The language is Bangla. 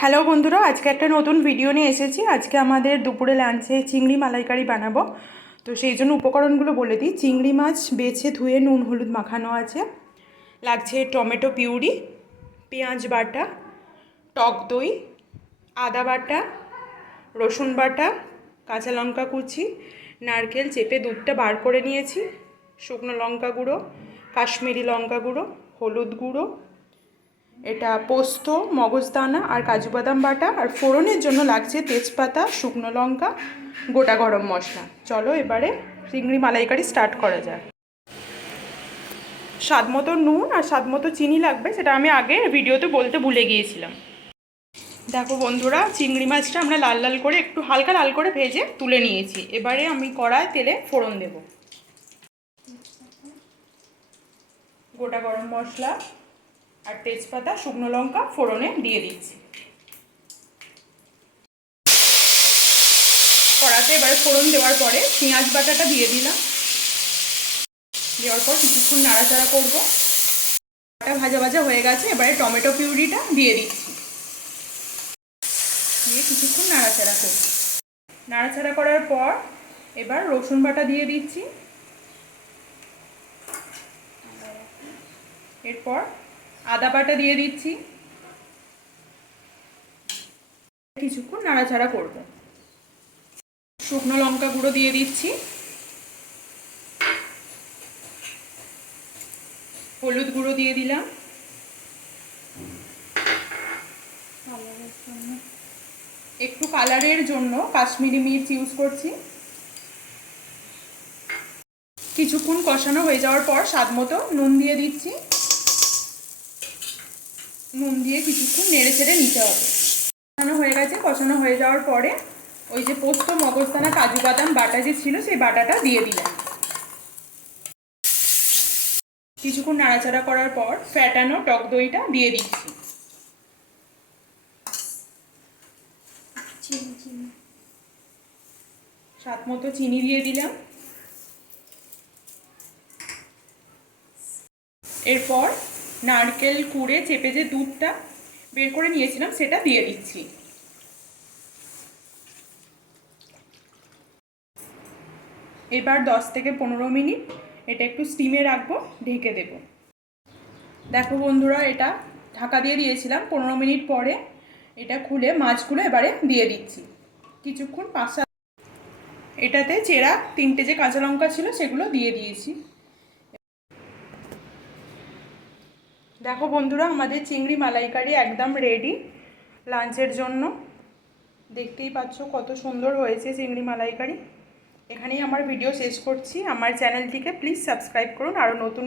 হ্যালো বন্ধুরা, আজকে একটা নতুন ভিডিও নিয়ে এসেছি। আজকে আমাদের দুপুরে লাঞ্চে চিংড়ি মালাইকারি বানাবো। তো সেই জন্য উপকরণগুলো বলে দিই। চিংড়ি মাছ বেছে ধুয়ে নুন হলুদ মাখানো আছে, লাগছে টমেটো পিউরি, পেঁয়াজ বাটা, টক দই, আদা বাটা, রসুন বাটা, কাঁচা লঙ্কা কুচি, নারকেল চেপে দুধটা বার করে নিয়েছি, শুকনো লঙ্কা গুঁড়ো, কাশ্মীরি লঙ্কা গুঁড়ো, হলুদ গুঁড়ো, এটা পোস্ত, মগজদানা আর কাজু বাদাম বাটা, আর ফোড়নের জন্য লাগছে তেজপাতা, শুকনো লঙ্কা, গোটা গরম মশলা। চলো এবারে চিংড়ি মালাইকারি স্টার্ট করা যাক। স্বাদ মতো নুন আর স্বাদ মতো চিনি লাগবে, সেটা আমি আগে ভিডিওতে বলতে ভুলে গিয়েছিলাম। দেখো বন্ধুরা, চিংড়ি মাছটা আমরা লাল লাল করে একটু হালকা লাল করে ভেজে তুলে নিয়েছি। এবারে আমি কড়ায় তেলে ফোড়ন দেব। গোটা গরম মশলা আর তেজপাতা শুকনো লঙ্কা ফোড়নে দিয়ে দিচ্ছি। কড়াতে এবারে ফোড়ন দেওয়ার পরে পেঁয়াজ বাটাটা দিয়ে দিলাম। দেওয়ার পর কিছুক্ষণ নাড়াচাড়া করবো। ভাজা ভাজা হয়ে গেছে, এবারে টমেটো পিউরিটা দিয়ে দিচ্ছি। দিয়ে কিছুক্ষণ নাড়াচাড়া করব। নাড়াচাড়া করার পর এবার রসুন বাটা দিয়ে দিচ্ছি। এরপর আদা বাটা দিয়ে দিচ্ছি। কিছুক্ষণ নাড়াচাড়া করব। শুকনো লঙ্কা গুঁড়ো দিয়ে দিচ্ছি, হলুদ গুঁড়ো দিয়ে দিলাম, একটু কালারের জন্য কাশ্মীরি মির্চ ইউজ করছি। কিছুক্ষণ কষানো হয়ে যাওয়ার পর স্বাদ মতো নুন দিয়ে দিচ্ছি। নুন দিয়ে কিছুক্ষণ নেড়ে চেড়ে নিতে হবে। কষানো হয়ে গেছে। কষানো হয়ে যাওয়ার পরে ওই যে পোস্ত, মগজদানা, কাজু বাদাম বাটা যে ছিল সেই বাটাটা দিয়ে দিলাম। কিছুক্ষণ নাড়াচাড়া করার পর ফ্যাটানো টক দইটা দিয়ে দিচ্ছি। স্বাদ মতো চিনি দিয়ে দিলাম। এরপর নারকেল কুড়ে চেপে যে দুধটা বের করে নিয়েছিলাম সেটা দিয়ে দিচ্ছি। এবার 10 থেকে 15 মিনিট এটা একটু স্টিমে রাখবো, ঢেকে দেব। দেখো বন্ধুরা, এটা ঢাকা দিয়ে দিয়েছিলাম। 15 মিনিট পরে এটা খুলে মাছগুলো এবারে দিয়ে দিচ্ছি। কিছুক্ষণ এটাতে চেরা 3টে যে কাঁচা লঙ্কা ছিল সেগুলো দিয়ে দিয়েছি। দেখো বন্ধুরা, আমাদের চিংড়ি মালাইকারি একদম রেডি লাঞ্চের জন্য। দেখতেই পাচ্ছ কত সুন্দর হয়েছে চিংড়ি মালাইকারি। এখানেই আমার ভিডিও শেষ করছি। আমার চ্যানেলটিকে প্লিজ সাবস্ক্রাইব করুন। আরও নতুন